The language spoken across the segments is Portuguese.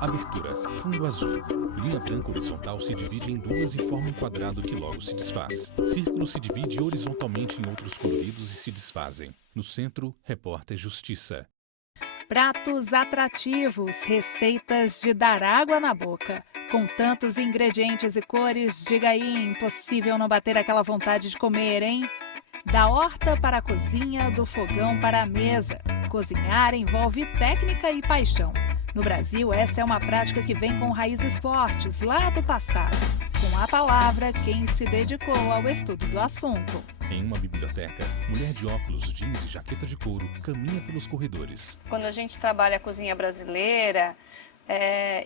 Abertura, fundo azul. Linha branca horizontal se divide em duas e forma um quadrado que logo se desfaz. Círculo se divide horizontalmente em outros coloridos e se desfazem. No centro, repórter Justiça. Pratos atrativos, receitas de dar água na boca. Com tantos ingredientes e cores, diga aí, impossível não bater aquela vontade de comer, hein? Da horta para a cozinha, do fogão para a mesa. Cozinhar envolve técnica e paixão. No Brasil, essa é uma prática que vem com raízes fortes, lá do passado. Com a palavra, quem se dedicou ao estudo do assunto. Em uma biblioteca, mulher de óculos, jeans e jaqueta de couro caminha pelos corredores. Quando a gente trabalha a cozinha brasileira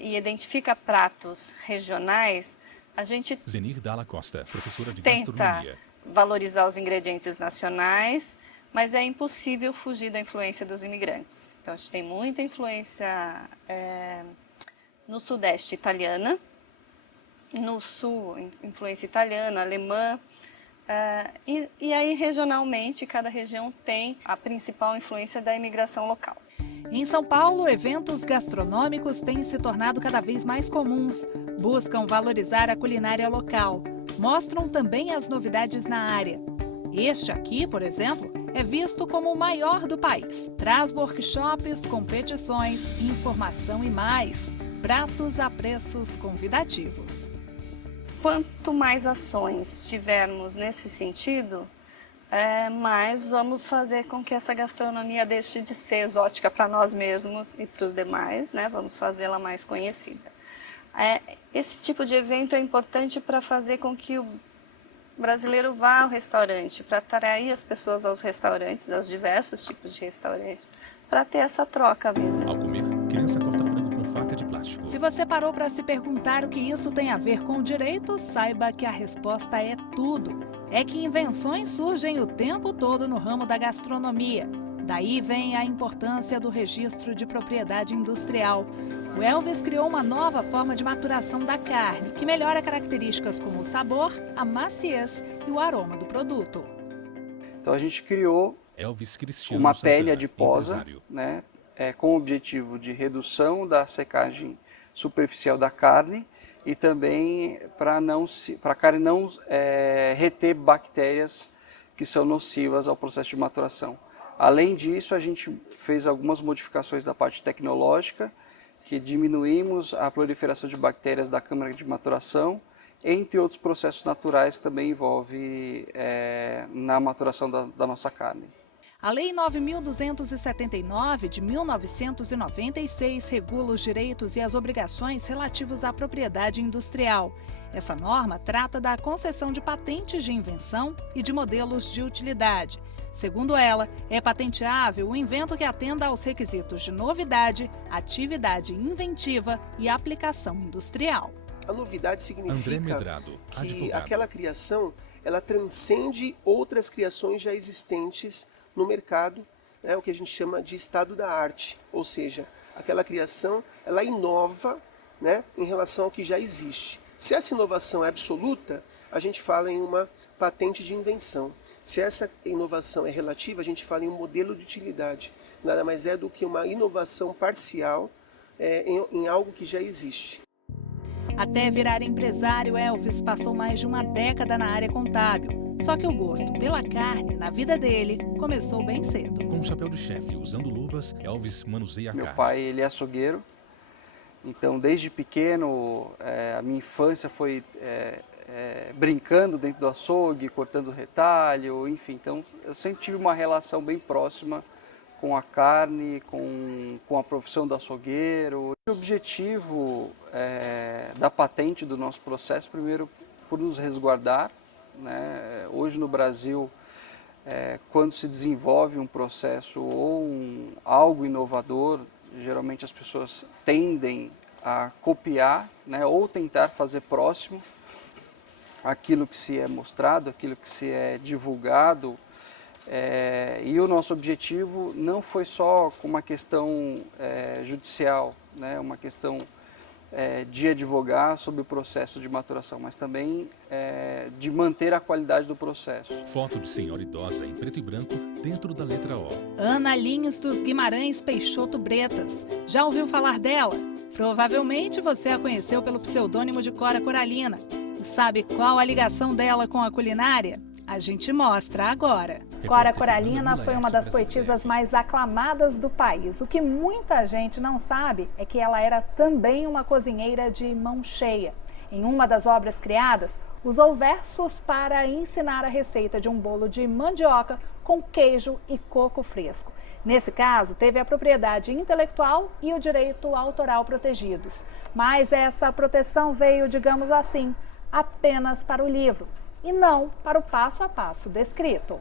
e identifica pratos regionais, a gente Zenir Dalla Costa, professora de tenta gastronomia. valorizar os ingredientes nacionais, mas é impossível fugir da influência dos imigrantes. Então, a gente tem muita influência no Sudeste italiana, no Sul, influência italiana, alemã, e aí, regionalmente, cada região tem a principal influência da imigração local. Em São Paulo, eventos gastronômicos têm se tornado cada vez mais comuns. Buscam valorizar a culinária local. Mostram também as novidades na área. Este aqui, por exemplo, é visto como o maior do país. Traz workshops, competições, informação e mais. Pratos a preços convidativos. Quanto mais ações tivermos nesse sentido, mais vamos fazer com que essa gastronomia deixe de ser exótica para nós mesmos e para os demais, né? Vamos fazê-la mais conhecida. Esse tipo de evento é importante para fazer com que o brasileiro vá ao restaurante, para atrair as pessoas aos restaurantes, aos diversos tipos de restaurantes, para ter essa troca mesmo. Ao comer, criança corta frango com faca de plástico. Se você parou para se perguntar o que isso tem a ver com direito, saiba que a resposta é tudo. É que invenções surgem o tempo todo no ramo da gastronomia. Daí vem a importância do registro de propriedade industrial. O Elvis criou uma nova forma de maturação da carne, que melhora características como o sabor, a maciez e o aroma do produto. Então a gente criou Elvis Cristiano uma Santana, pele adiposa, empresário. né, com o objetivo de redução da secagem superficial da carne e também para a carne não reter bactérias que são nocivas ao processo de maturação. Além disso, a gente fez algumas modificações da parte tecnológica, que diminuímos a proliferação de bactérias da câmara de maturação, entre outros processos naturais que também envolve na maturação da nossa carne. A Lei 9.279, de 1996, regula os direitos e as obrigações relativos à propriedade industrial. Essa norma trata da concessão de patentes de invenção e de modelos de utilidade. Segundo ela, é patenteável o invento que atenda aos requisitos de novidade, atividade inventiva e aplicação industrial. A novidade significa Medrado, que advogado. aquela criação ela transcende outras criações já existentes no mercado, o que a gente chama de estado da arte, ou seja, aquela criação ela inova, em relação ao que já existe. Se essa inovação é absoluta, a gente fala em uma patente de invenção. Se essa inovação é relativa, a gente fala em um modelo de utilidade. Nada mais é do que uma inovação parcial em algo que já existe. Até virar empresário, Elvis passou mais de uma década na área contábil. Só que o gosto pela carne na vida dele começou bem cedo. Com um chapéu de chefe, usando luvas, Elvis manuseia a Meu carne. pai, ele é açougueiro, então desde pequeno a minha infância foi brincando dentro do açougue, cortando retalho, enfim. Então eu sempre tive uma relação bem próxima com a carne, com a profissão do açougueiro. O objetivo da patente do nosso processo, primeiro, por nos resguardar, né? Hoje no Brasil, quando se desenvolve um processo ou algo inovador, geralmente as pessoas tendem a copiar, né? Ou tentar fazer próximo aquilo que se é mostrado, aquilo que se é divulgado. E o nosso objetivo não foi só com uma questão judicial, né? Uma questão de advogar sobre o processo de maturação, mas também de manter a qualidade do processo. Foto de senhora idosa em preto e branco dentro da letra O. Ana Lins dos Guimarães Peixoto Bretas. Já ouviu falar dela? Provavelmente você a conheceu pelo pseudônimo de Cora Coralina. E sabe qual a ligação dela com a culinária? A gente mostra agora. Cora Coralina foi uma das poetisas mais aclamadas do país. O que muita gente não sabe é que ela era também uma cozinheira de mão cheia. Em uma das obras criadas, usou versos para ensinar a receita de um bolo de mandioca com queijo e coco fresco. Nesse caso, teve a propriedade intelectual e o direito autoral protegidos. Mas essa proteção veio, digamos assim, apenas para o livro e não para o passo a passo descrito.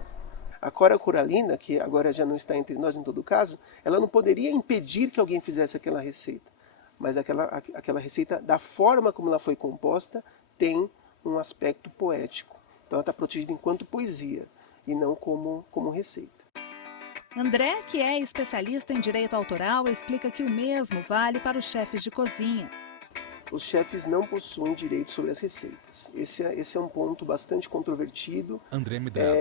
A Cora Coralina, que agora já não está entre nós em todo caso, ela não poderia impedir que alguém fizesse aquela receita. Mas aquela receita, da forma como ela foi composta, tem um aspecto poético. Então ela está protegida enquanto poesia e não como receita. André, que é especialista em direito autoral, explica que o mesmo vale para os chefes de cozinha. Os chefes não possuem direito sobre as receitas. Esse é um ponto bastante controvertido. André Medrado.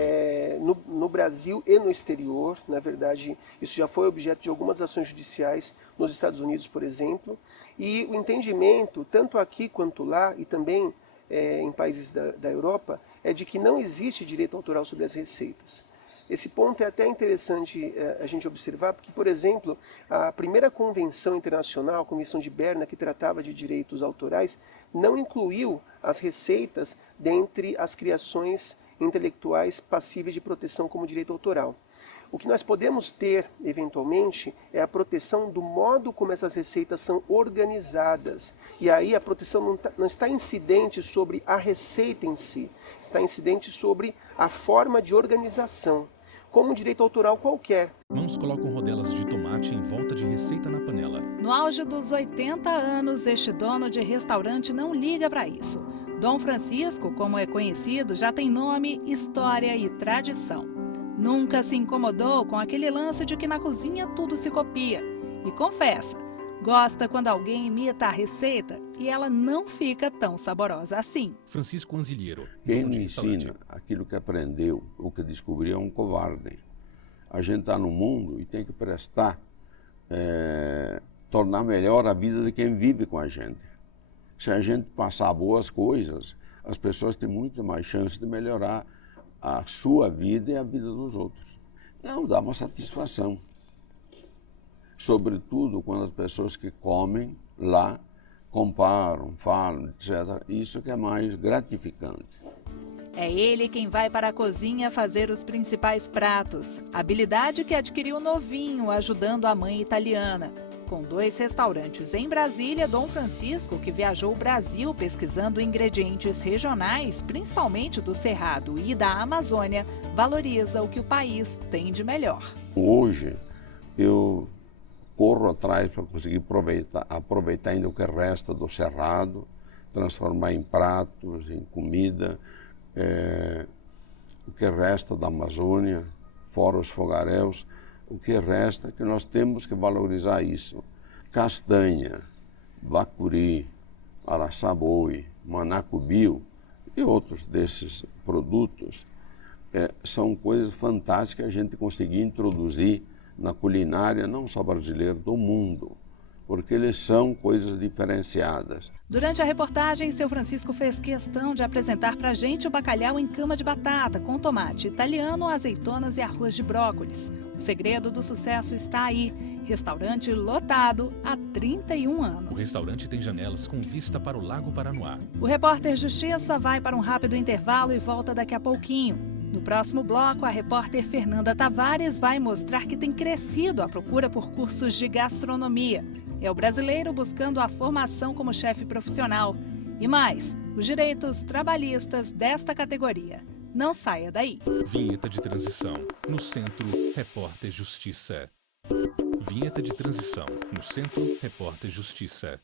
No Brasil e no exterior, na verdade, isso já foi objeto de algumas ações judiciais nos Estados Unidos, por exemplo. E o entendimento, tanto aqui quanto lá, e também em países da Europa, é de que não existe direito autoral sobre as receitas. Esse ponto é até interessante a gente observar, porque, por exemplo, a primeira convenção internacional, a Convenção de Berna, que tratava de direitos autorais, não incluiu as receitas dentre as criações intelectuais passíveis de proteção como direito autoral. O que nós podemos ter, eventualmente, é a proteção do modo como essas receitas são organizadas. E aí a proteção não está incidente sobre a receita em si, está incidente sobre a forma de organização, como um direito autoral qualquer. Mãos colocam rodelas de tomate em volta de receita na panela. No auge dos 80 anos, este dono de restaurante não liga para isso. Dom Francisco, como é conhecido, já tem nome, história e tradição. Nunca se incomodou com aquele lance de que na cozinha tudo se copia. E confessa, gosta quando alguém imita a receita e ela não fica tão saborosa assim. Francisco Anzilheiro. Quem não ensina aquilo que aprendeu ou que descobriu é um covarde. A gente está no mundo e tem que prestar, tornar melhor a vida de quem vive com a gente. Se a gente passar boas coisas, as pessoas têm muito mais chance de melhorar a sua vida e a vida dos outros. Não dá uma satisfação. Sobretudo quando as pessoas que comem lá comparam, falam, etc. Isso que é mais gratificante. É ele quem vai para a cozinha fazer os principais pratos. Habilidade que adquiriu novinho, ajudando a mãe italiana. Com 2 restaurantes em Brasília, Dom Francisco, que viajou o Brasil pesquisando ingredientes regionais, principalmente do Cerrado e da Amazônia, valoriza o que o país tem de melhor. Hoje, eu corro atrás para conseguir aproveitar ainda o que resta do Cerrado, transformar em pratos, em comida, o que resta da Amazônia, fora os fogaréus, o que resta que nós temos que valorizar isso. Castanha, bacuri, araçá-boi, manacubio e outros desses produtos são coisas fantásticas que a gente conseguir introduzir na culinária, não só brasileira, do mundo, porque eles são coisas diferenciadas. Durante a reportagem, seu Francisco fez questão de apresentar para a gente o bacalhau em cama de batata, com tomate italiano, azeitonas e arroz de brócolis. O segredo do sucesso está aí. Restaurante lotado há 31 anos. O restaurante tem janelas com vista para o Lago Paranoá. O repórter Justiça vai para um rápido intervalo e volta daqui a pouquinho. No próximo bloco, a repórter Fernanda Tavares vai mostrar que tem crescido a procura por cursos de gastronomia. É o brasileiro buscando a formação como chefe profissional. E mais, os direitos trabalhistas desta categoria. Não saia daí. Vinheta de transição. No Centro, Repórter Justiça. Vinheta de transição. No Centro, Repórter Justiça.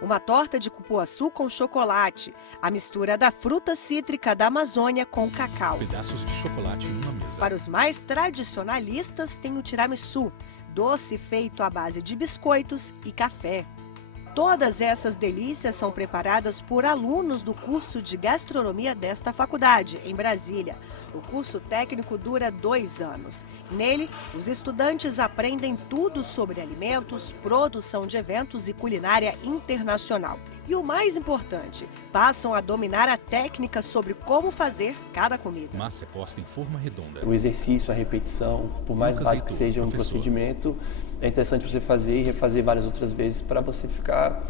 Uma torta de cupuaçu com chocolate. A mistura da fruta cítrica da Amazônia com cacau. Pedaços de chocolate em uma mesa. Para os mais tradicionalistas, tem o tiramisu, doce feito à base de biscoitos e café. Todas essas delícias são preparadas por alunos do curso de gastronomia desta faculdade, em Brasília. O curso técnico dura 2 anos. Nele, os estudantes aprendem tudo sobre alimentos, produção de eventos e culinária internacional. E o mais importante, passam a dominar a técnica sobre como fazer cada comida. Massa é posta em forma redonda. O exercício, a repetição, por mais básico que seja um procedimento, é interessante você fazer e refazer várias outras vezes para você ficar,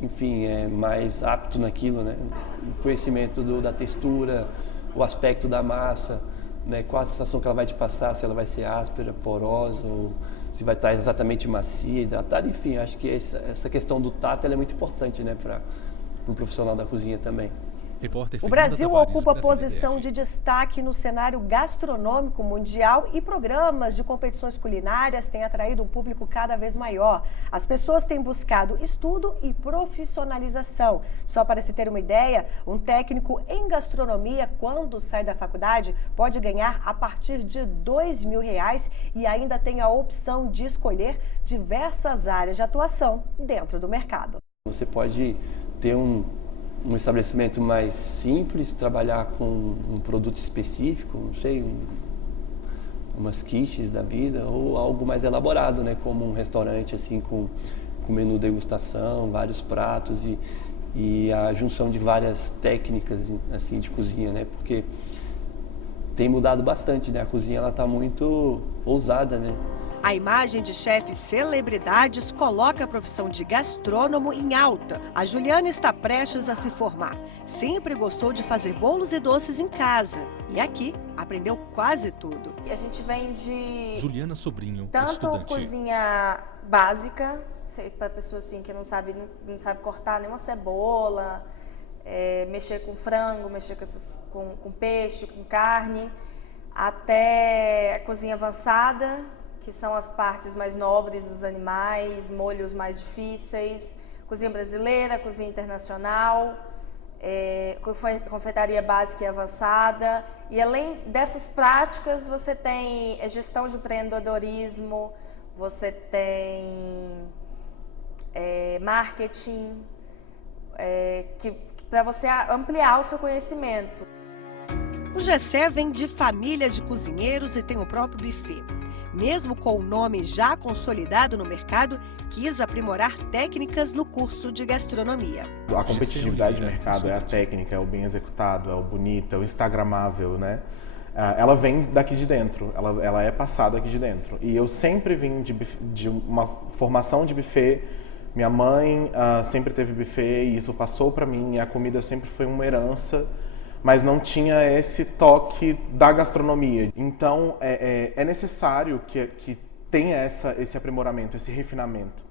enfim, mais apto naquilo, né? O conhecimento da textura, o aspecto da massa, né? Qual a sensação que ela vai te passar, se ela vai ser áspera, porosa, ou se vai estar exatamente macia, hidratada, enfim, acho que essa questão do tato ela é muito importante, né, para um profissional da cozinha também. O Brasil ocupa posição de destaque no cenário gastronômico mundial e programas de competições culinárias têm atraído um público cada vez maior. As pessoas têm buscado estudo e profissionalização. Só para se ter uma ideia, um técnico em gastronomia, quando sai da faculdade, pode ganhar a partir de R$2.000 e ainda tem a opção de escolher diversas áreas de atuação dentro do mercado. Você pode ter um estabelecimento mais simples, trabalhar com um produto específico, não sei, umas quiches da vida, ou algo mais elaborado, né, como um restaurante assim com menu degustação, vários pratos e a junção de várias técnicas assim de cozinha, né, porque tem mudado bastante, né, a cozinha ela está muito ousada, né. A imagem de chefes celebridades coloca a profissão de gastrônomo em alta. A Juliana está prestes a se formar. Sempre gostou de fazer bolos e doces em casa. E aqui aprendeu quase tudo. A gente vem de Juliana Sobrinho, tanto estudante. Cozinha básica, para pessoa assim que não sabe cortar nenhuma cebola, mexer com frango, mexer com peixe, com carne, até a cozinha avançada, que são as partes mais nobres dos animais, molhos mais difíceis, cozinha brasileira, cozinha internacional, confeitaria básica e avançada. E além dessas práticas, você tem gestão de empreendedorismo, você tem marketing, para você ampliar o seu conhecimento. O Gessé vem de família de cozinheiros e tem o próprio buffet. Mesmo com o nome já consolidado no mercado, quis aprimorar técnicas no curso de gastronomia. A competitividade de mercado é a técnica, é o bem executado, é o bonito, é o instagramável, né? Ela vem daqui de dentro, ela é passada aqui de dentro. E eu sempre vim de uma formação de buffet. Minha mãe sempre teve buffet e isso passou para mim, e a comida sempre foi uma herança, mas não tinha esse toque da gastronomia. Então, é necessário que tenha esse aprimoramento, esse refinamento,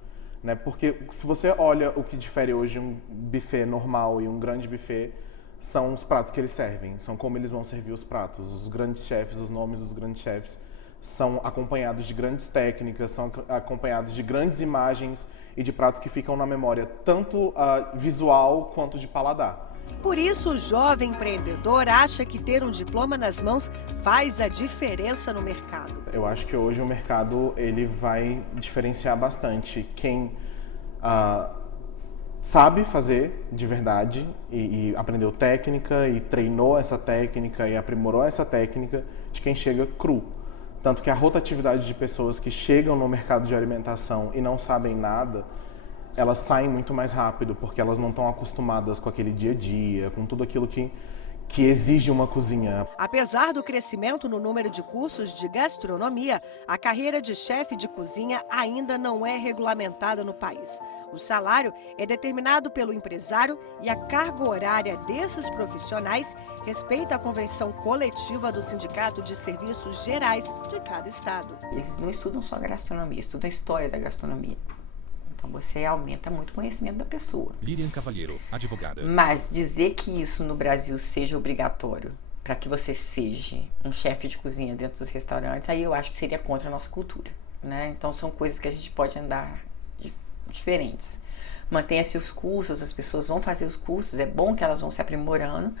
né? Porque se você olha o que difere hoje um buffet normal e um grande buffet, são os pratos que eles servem, são como eles vão servir os pratos. Os grandes chefes, os nomes dos grandes chefes, são acompanhados de grandes técnicas, são acompanhados de grandes imagens e de pratos que ficam na memória, tanto visual quanto de paladar. Por isso, o jovem empreendedor acha que ter um diploma nas mãos faz a diferença no mercado. Eu acho que hoje o mercado ele vai diferenciar bastante quem sabe fazer de verdade e aprendeu técnica e treinou essa técnica e aprimorou essa técnica, de quem chega cru. Tanto que a rotatividade de pessoas que chegam no mercado de alimentação e não sabem nada, elas saem muito mais rápido, porque elas não estão acostumadas com aquele dia a dia, com tudo aquilo que exige uma cozinha. Apesar do crescimento no número de cursos de gastronomia, a carreira de chefe de cozinha ainda não é regulamentada no país. O salário é determinado pelo empresário e a carga horária desses profissionais respeita a convenção coletiva do Sindicato de Serviços Gerais de cada estado. Eles não estudam só gastronomia, estudam a história da gastronomia. Então você aumenta muito o conhecimento da pessoa. Lilian Cavalheiro, advogada. Mas dizer que isso no Brasil seja obrigatório para que você seja um chefe de cozinha dentro dos restaurantes, aí eu acho que seria contra a nossa cultura, né? Então são coisas que a gente pode andar diferentes. Mantenha-se os cursos, as pessoas vão fazer os cursos, é bom que elas vão se aprimorando,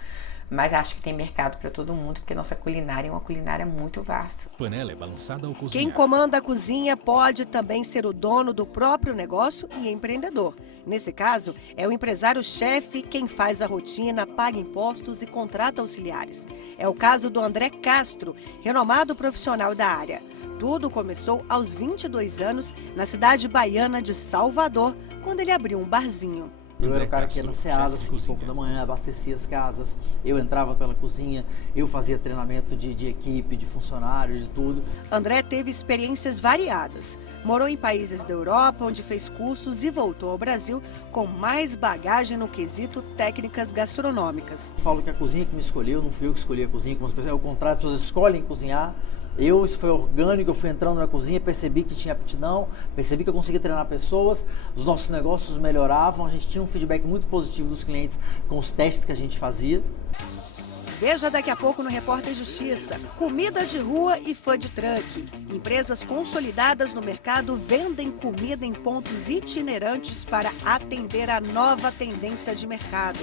Mas acho que tem mercado para todo mundo, porque nossa culinária é uma culinária muito vasta. Panela é balançada ao cozinhar. Quem comanda a cozinha pode também ser o dono do próprio negócio e empreendedor. Nesse caso, é o empresário-chefe quem faz a rotina, paga impostos e contrata auxiliares. É o caso do André Castro, renomado profissional da área. Tudo começou aos 22 anos, na cidade baiana de Salvador, quando ele abriu um barzinho. Eu era o cara que ia na Ceasa, às 5 da manhã, abastecia as casas, eu entrava pela cozinha, eu fazia treinamento de equipe, de funcionários, de tudo. André teve experiências variadas. Morou em países da Europa, onde fez cursos e voltou ao Brasil com mais bagagem no quesito técnicas gastronômicas. Eu falo que a cozinha que me escolheu, não fui eu que escolhi a cozinha, como as pessoas, é o contrário, as pessoas escolhem cozinhar. Isso foi orgânico, eu fui entrando na cozinha, percebi que tinha aptidão, percebi que eu conseguia treinar pessoas, os nossos negócios melhoravam, a gente tinha um feedback muito positivo dos clientes com os testes que a gente fazia. Veja daqui a pouco no Repórter Justiça. Comida de rua e food truck. Empresas consolidadas no mercado vendem comida em pontos itinerantes para atender a nova tendência de mercado.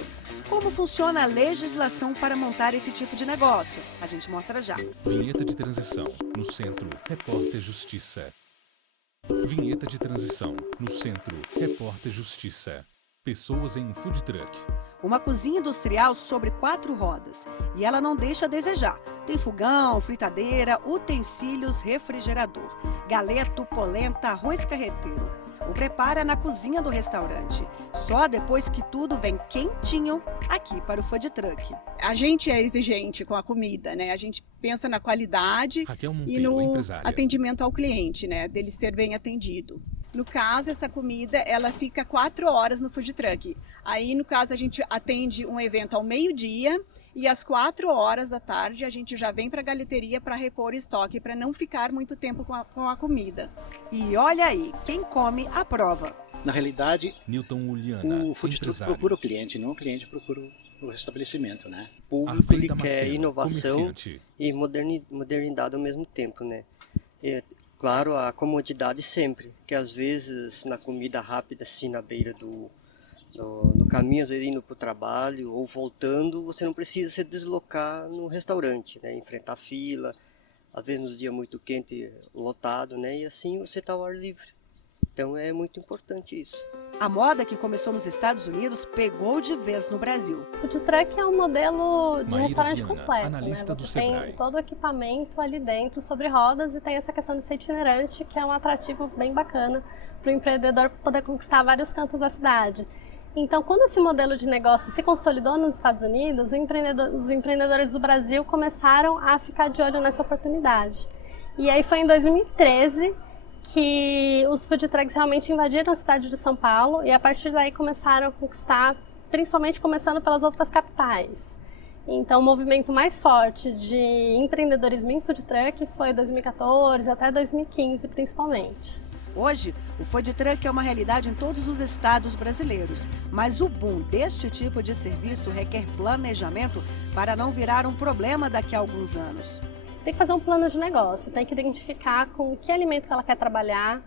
Como funciona a legislação para montar esse tipo de negócio? A gente mostra já. Vinheta de transição. No centro, Repórter Justiça. Vinheta de transição. No centro, Repórter Justiça. Pessoas em um food truck. Uma cozinha industrial sobre 4 rodas. E ela não deixa a desejar. Tem fogão, fritadeira, utensílios, refrigerador, galeto, polenta, arroz carreteiro. O prepara na cozinha do restaurante. Só depois que tudo vem quentinho aqui para o food truck. A gente é exigente com a comida, né? A gente pensa na qualidade e no atendimento ao cliente, né? Dele ser bem atendido. No caso, essa comida, ela fica 4 horas no food truck. Aí, no caso, a gente atende um evento ao meio-dia e às 4 horas da tarde a gente já vem para a galeteria para repor estoque, para não ficar muito tempo com a comida. E olha aí, quem come aprova. Na realidade, Newton Uliana, o food truck procura o cliente, não o cliente procura o estabelecimento, né? O público ele quer inovação e modernidade ao mesmo tempo, né? Claro, a comodidade sempre, que às vezes na comida rápida, assim, na beira do caminho, às vezes indo para o trabalho ou voltando, você não precisa se deslocar no restaurante, né? Enfrentar fila, às vezes nos dias muito quentes, lotado, né? E assim você está ao ar livre. Então é muito importante isso. A moda que começou nos Estados Unidos pegou de vez no Brasil. O food truck é um modelo de restaurante completo, analista né? do Você Sebrae. tem todo o equipamento ali dentro sobre rodas e tem essa questão de ser itinerante, que é um atrativo bem bacana para o empreendedor poder conquistar vários cantos da cidade. Então, quando esse modelo de negócio se consolidou nos Estados Unidos, os empreendedores do Brasil começaram a ficar de olho nessa oportunidade. E aí foi em 2013 que os food trucks realmente invadiram a cidade de São Paulo e a partir daí começaram a conquistar, principalmente começando pelas outras capitais. Então o movimento mais forte de empreendedorismo em food truck foi 2014 até 2015 principalmente. Hoje, o food truck é uma realidade em todos os estados brasileiros, mas o boom deste tipo de serviço requer planejamento para não virar um problema daqui a alguns anos. Tem que fazer um plano de negócio, tem que identificar com que alimento que ela quer trabalhar,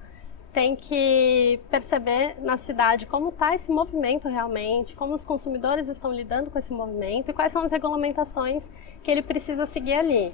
tem que perceber na cidade como está esse movimento realmente, como os consumidores estão lidando com esse movimento e quais são as regulamentações que ele precisa seguir ali.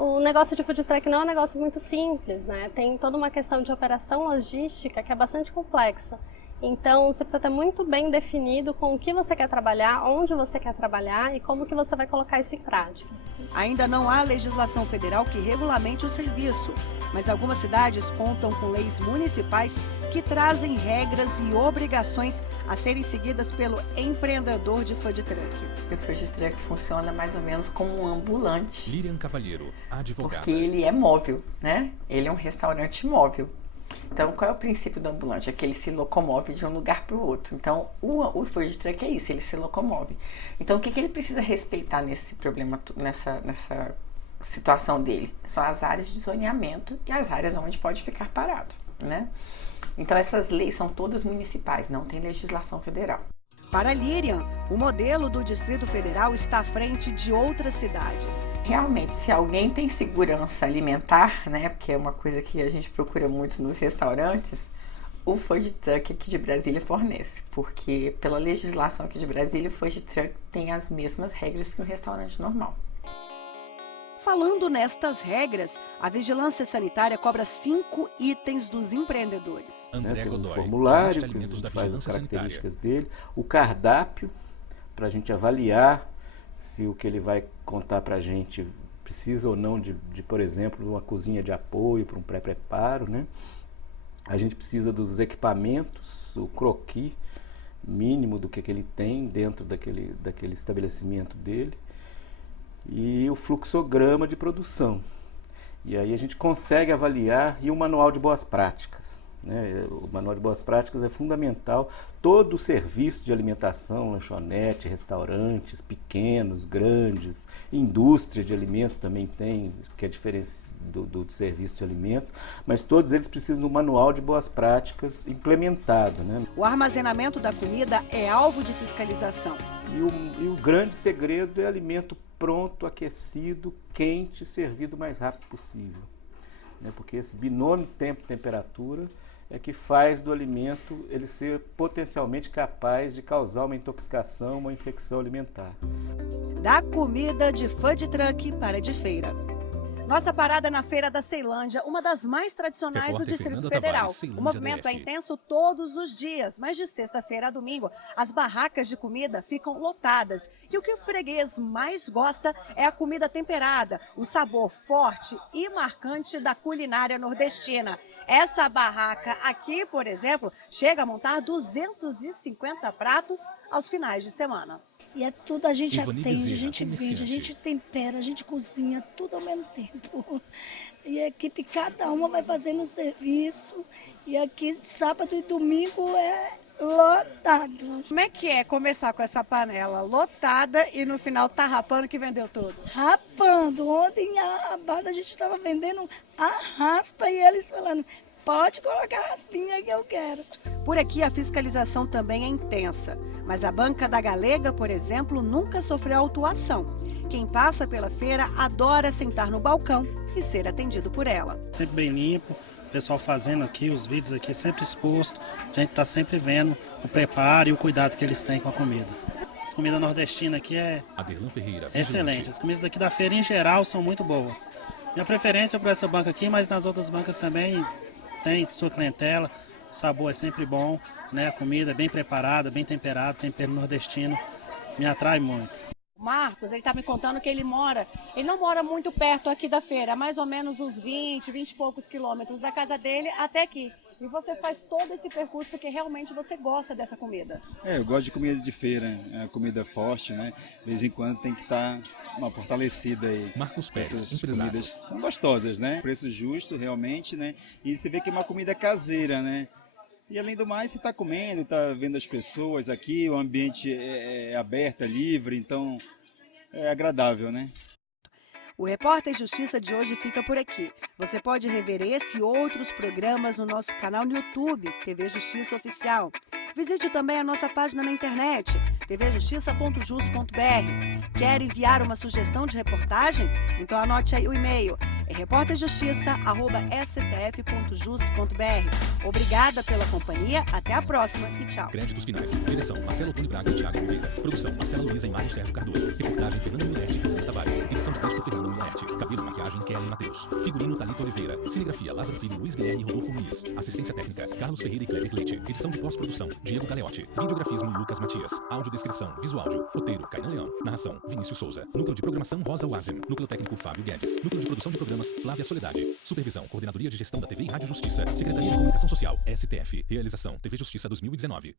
O negócio de food truck não é um negócio muito simples, né? Tem toda uma questão de operação logística que é bastante complexa. Então, você precisa ter muito bem definido com o que você quer trabalhar, onde você quer trabalhar e como que você vai colocar isso em prática. Ainda não há legislação federal que regulamente o serviço, mas algumas cidades contam com leis municipais que trazem regras e obrigações a serem seguidas pelo empreendedor de food truck. O food truck funciona mais ou menos como um ambulante. Lilian Cavalheiro, advogada. Porque ele é móvel, né? Ele é um restaurante móvel. Então, qual é o princípio do ambulante? É que ele se locomove de um lugar para o outro. Então, o food truck é isso, ele se locomove. Então, o que ele precisa respeitar nesse problema, nessa situação dele? São as áreas de zoneamento e as áreas onde pode ficar parado, né? Então, essas leis são todas municipais, não tem legislação federal. Para Lilian, o modelo do Distrito Federal está à frente de outras cidades. Realmente, se alguém tem segurança alimentar, né, porque é uma coisa que a gente procura muito nos restaurantes, O food truck aqui de Brasília fornece, porque pela legislação aqui de Brasília, o food truck tem as mesmas regras que um restaurante normal. Falando nestas regras, a Vigilância Sanitária cobra 5 itens dos empreendedores. Tem um formulário que a gente faz as características dele, o cardápio, para a gente avaliar se o que ele vai contar para a gente precisa ou não de, por exemplo, uma cozinha de apoio para um pré-preparo, né? A gente precisa dos equipamentos, o croquis mínimo do que ele tem dentro daquele estabelecimento dele e o fluxograma de produção. E aí a gente consegue avaliar e o manual de boas práticas. Né? O manual de boas práticas é fundamental. Todo o serviço de alimentação, lanchonete, restaurantes, pequenos, grandes, indústria de alimentos também tem, que é diferente do serviço de alimentos, mas todos eles precisam de um manual de boas práticas implementado. Né? O armazenamento da comida é alvo de fiscalização. E o grande segredo é alimento pronto, aquecido, quente, servido o mais rápido possível. Né? Porque esse binômio tempo-temperatura é que faz do alimento ele ser potencialmente capaz de causar uma intoxicação, uma infecção alimentar. Da comida de food truck para de feira. Nossa parada na Feira da Ceilândia, uma das mais tradicionais do Distrito Federal. O movimento é intenso todos os dias, mas de sexta-feira a domingo, as barracas de comida ficam lotadas. E o que o freguês mais gosta é a comida temperada, o sabor forte e marcante da culinária nordestina. Essa barraca aqui, por exemplo, chega a montar 250 pratos aos finais de semana. E é tudo, a gente atende, a gente vende, a gente tempera, a gente cozinha, tudo ao mesmo tempo. E a equipe, cada uma vai fazendo um serviço. E aqui, sábado e domingo, é lotado. Como é que é começar com essa panela lotada e no final tá rapando que vendeu tudo? Rapando. Ontem a barra a gente estava vendendo a raspa e eles falando, pode colocar a raspinha que eu quero. Por aqui a fiscalização também é intensa, mas a banca da Galega, por exemplo, nunca sofreu autuação. Quem passa pela feira adora sentar no balcão e ser atendido por ela. Sempre bem limpo, o pessoal fazendo aqui, os vídeos aqui sempre exposto, a gente está sempre vendo o preparo e o cuidado que eles têm com a comida. As comidas nordestinas aqui é excelente, as comidas aqui da feira em geral são muito boas. Minha preferência é por essa banca aqui, mas nas outras bancas também tem sua clientela. O sabor é sempre bom, né? A comida é bem preparada, bem temperada, tempero nordestino, me atrai muito. O Marcos, ele está me contando que ele não mora muito perto aqui da feira, mais ou menos uns 20 e poucos quilômetros da casa dele até aqui. E você faz todo esse percurso porque realmente você gosta dessa comida. Eu gosto de comida de feira, é comida forte, né? De vez em quando tem que estar uma fortalecida aí. Marcos Pérez, essas empresário. Comidas são gostosas, né? Preço justo, realmente, né? E você vê que é uma comida caseira, né? E além do mais, você está comendo, está vendo as pessoas aqui, o ambiente é aberto, é livre, então é agradável, né? O Repórter Justiça de hoje fica por aqui. Você pode rever esse e outros programas no nosso canal no YouTube, TV Justiça Oficial. Visite também a nossa página na internet, tvjustiça.jus.br. Quer enviar uma sugestão de reportagem? Então anote aí o e-mail. É reporterjustiça@stf.jus.br. Obrigada pela companhia, até a próxima e tchau. Créditos finais. Direção: Marcelo Tony Braga e Thiago Oliveira. Produção: Marcela Luiza e Mário Sérgio Cardoso. Reportagem: Fernanda Milete e Fernanda Tavares. Edição de texto: Fernanda Milete. Cabelo e maquiagem: Kelly Matheus. Figurino: Thalita Oliveira. Cinegrafia: Lázaro Filho, Luiz Guilherme e Rodolfo Muniz. Assistência técnica: Carlos Ferreira e Kleber Leite. Edição de pós-produção: Diego Galeotti. Videografismo: Lucas Matias. Audiodescrição: Visuáudio. Roteiro: Kainan Leão. Narração: Vinícius Souza. Núcleo de programação: Rosa Wazem. Núcleo técnico: Fábio Guedes. Núcleo de produção de programas: Flávia Soledade. Supervisão: Coordenadoria de Gestão da TV e Rádio Justiça. Secretaria de Comunicação Social, STF. Realização: TV Justiça 2019.